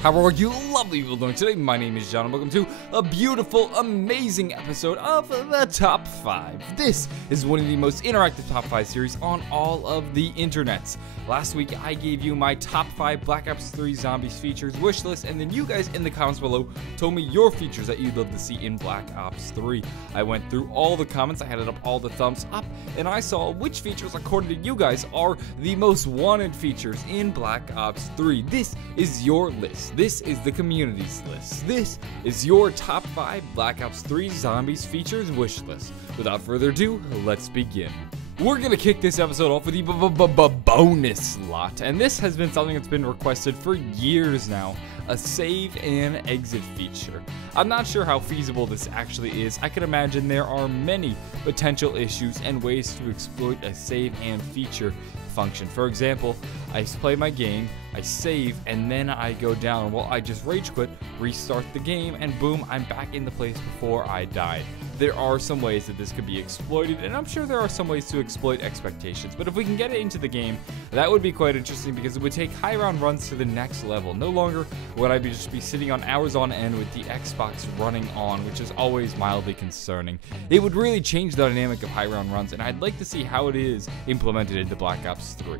How are you lovely people doing today? My name is John and welcome to a beautiful, amazing episode of the Top 5. This is one of the most interactive Top 5 series on all of the internets. Last week I gave you my Top 5 Black Ops 3 Zombies features wish list, and then you guys in the comments below told me your features that you'd love to see in Black Ops 3. I went through all the comments, I added up all the thumbs up, and I saw which features according to you guys are the most wanted features in Black Ops 3. This is your list. This is the community's list. This is your top 5 Black Ops 3 Zombies features wish list. Without further ado, let's begin. We're gonna kick this episode off with the bonus lot, and this has been something that's been requested for years now, a save and exit feature. I'm not sure how feasible this actually is. I can imagine there are many potential issues and ways to exploit a save and feature function. For example, I play my game, I save, and then I go down. Well, I just rage quit, restart the game, and boom, I'm back in the place before I died. There are some ways that this could be exploited, and I'm sure there are some ways to exploit expectations, but if we can get it into the game, that would be quite interesting because it would take high round runs to the next level. No longer would I just be sitting on hours on end with the Xbox running on, which is always mildly concerning. It would really change the dynamic of high round runs, and I'd like to see how it is implemented into Black Ops 3.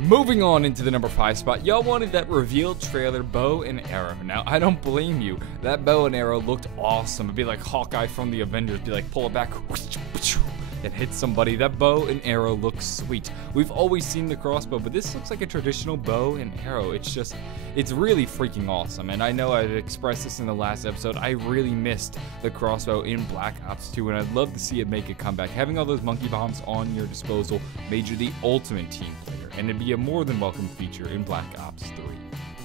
Moving on into the number 5 spot, y'all wanted that reveal trailer bow and arrow. Now, I don't blame you. That bow and arrow looked awesome. It'd be like Hawkeye from the Avengers, be like, pull it back, and hit somebody. That bow and arrow looks sweet. We've always seen the crossbow, but this looks like a traditional bow and arrow. It's really freaking awesome. And I know I expressed this in the last episode. I really missed the crossbow in Black Ops 2, and I'd love to see it make a comeback. Having all those monkey bombs on your disposal made you the ultimate team player, and it'd be a more than welcome feature in Black Ops 3.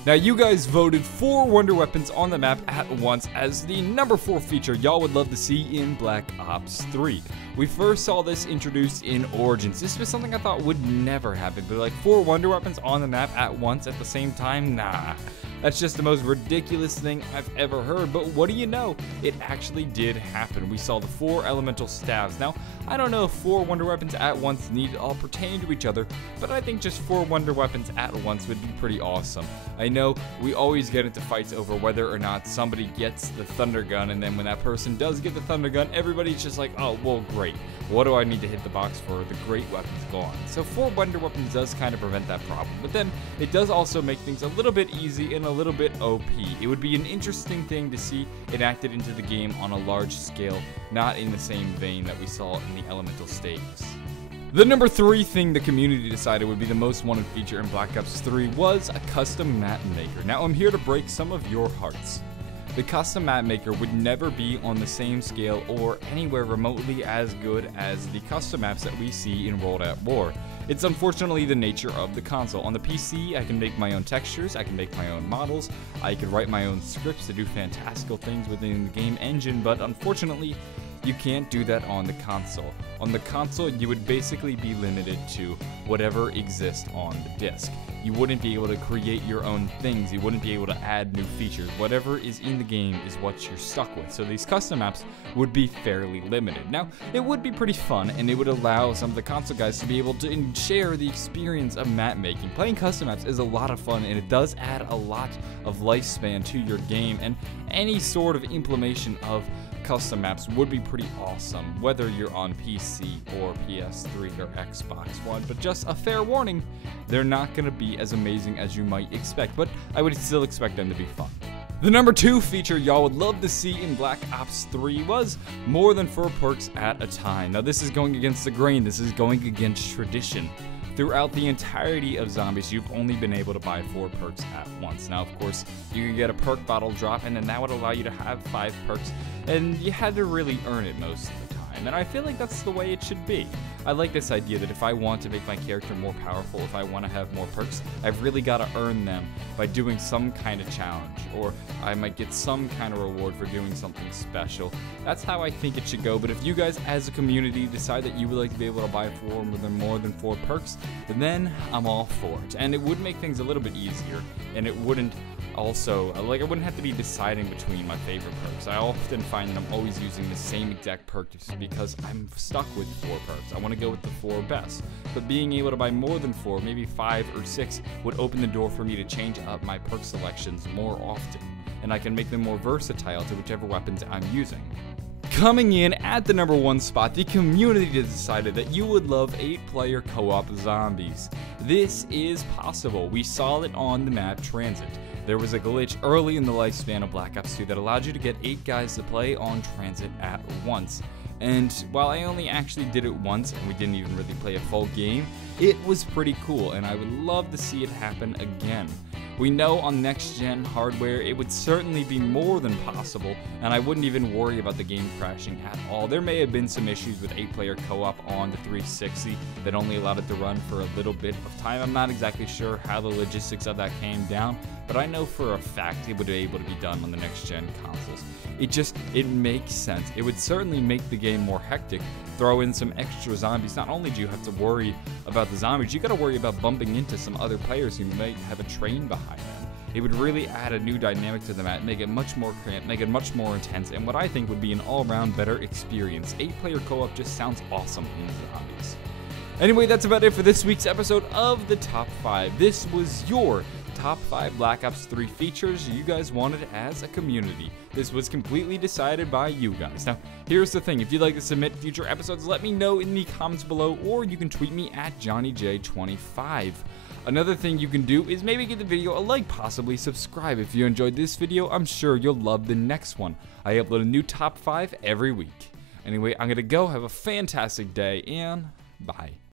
Now, you guys voted 4 wonder weapons on the map at once as the number 4 feature y'all would love to see in Black Ops 3. We first saw this introduced in Origins. This was something I thought would never happen, but like 4 wonder weapons on the map at once at the same time? Nah. That's just the most ridiculous thing I've ever heard, but what do you know? It actually did happen. We saw the 4 elemental staves. Now, I don't know if 4 wonder weapons at once need to all pertain to each other, but I think just 4 wonder weapons at once would be pretty awesome. I know we always get into fights over whether or not somebody gets the thunder gun, and then when that person does get the thunder gun, everybody's just like, oh, well, great. What do I need to hit the box for? The great weapon's gone. So 4 wonder weapons does kind of prevent that problem, but then it does also make things a little bit easy and a little bit OP. It would be an interesting thing to see enacted into the game on a large scale, not in the same vein that we saw in the elemental staves. The number 3 thing the community decided would be the most wanted feature in Black Ops 3 was a custom map maker. Now I'm here to break some of your hearts. The custom map maker would never be on the same scale or anywhere remotely as good as the custom maps that we see in World at War. It's unfortunately the nature of the console. On the PC, I can make my own textures, I can make my own models, I can write my own scripts to do fantastical things within the game engine, but unfortunately, you can't do that on the console. On the console, you would basically be limited to whatever exists on the disc. You wouldn't be able to create your own things, you wouldn't be able to add new features. Whatever is in the game is what you're stuck with. So these custom maps would be fairly limited. Now, it would be pretty fun, and it would allow some of the console guys to be able to share the experience of map making. Playing custom maps is a lot of fun, and it does add a lot of lifespan to your game, and any sort of implementation of custom maps would be pretty awesome, whether you're on PC or PS3 or Xbox One, but just a fair warning, they're not going to be as amazing as you might expect, but I would still expect them to be fun. The number 2 feature y'all would love to see in Black Ops 3 was more than 4 perks at a time. Now this is going against the grain, this is going against tradition. Throughout the entirety of Zombies, you've only been able to buy 4 perks at once. Now, of course, you can get a perk bottle drop, and then that would allow you to have 5 perks, and you had to really earn it most of the time, and I feel like that's the way it should be. I like this idea that if I want to make my character more powerful, if I want to have more perks, I've really got to earn them by doing some kind of challenge, or I might get some kind of reward for doing something special. That's how I think it should go, but if you guys as a community decide that you would like to be able to buy more than 4 perks, then I'm all for it. And it would make things a little bit easier, and it wouldn't also, I wouldn't have to be deciding between my favorite perks. I often find that I'm always using the same exact perk just because I'm stuck with 4 perks. I want to go with the 4 best. But being able to buy more than 4, maybe 5 or 6, would open the door for me to change up my perk selections more often, and I can make them more versatile to whichever weapons I'm using. Coming in at the number 1 spot, the community decided that you would love 8-player co-op zombies. This is possible. We saw it on the map Transit. There was a glitch early in the lifespan of Black Ops 2 that allowed you to get 8 guys to play on Transit at once. And while I only actually did it once and we didn't even really play a full game, it was pretty cool and I would love to see it happen again. We know on next-gen hardware it would certainly be more than possible, and I wouldn't even worry about the game crashing at all. There may have been some issues with 8-player co-op on the 360 that only allowed it to run for a little bit of time. I'm not exactly sure how the logistics of that came down, but I know for a fact it would be able to be done on the next-gen consoles. It makes sense. It would certainly make the game more hectic. Throw in some extra zombies. Not only do you have to worry about the zombies, you gotta worry about bumping into some other players who might have a train behind them. It would really add a new dynamic to the map, make it much more cramped, make it much more intense, and what I think would be an all-around better experience. 8-player co-op just sounds awesome in zombies. Anyway, that's about it for this week's episode of the Top 5. This was your Top 5 Black Ops 3 features you guys wanted as a community. This was completely decided by you guys. Now, here's the thing. If you'd like to submit future episodes, let me know in the comments below, or you can tweet me at JohnnyJ25. Another thing you can do is maybe give the video a like, possibly subscribe. If you enjoyed this video, I'm sure you'll love the next one. I upload a new Top 5 every week. Anyway, I'm gonna go. Have a fantastic day, and bye.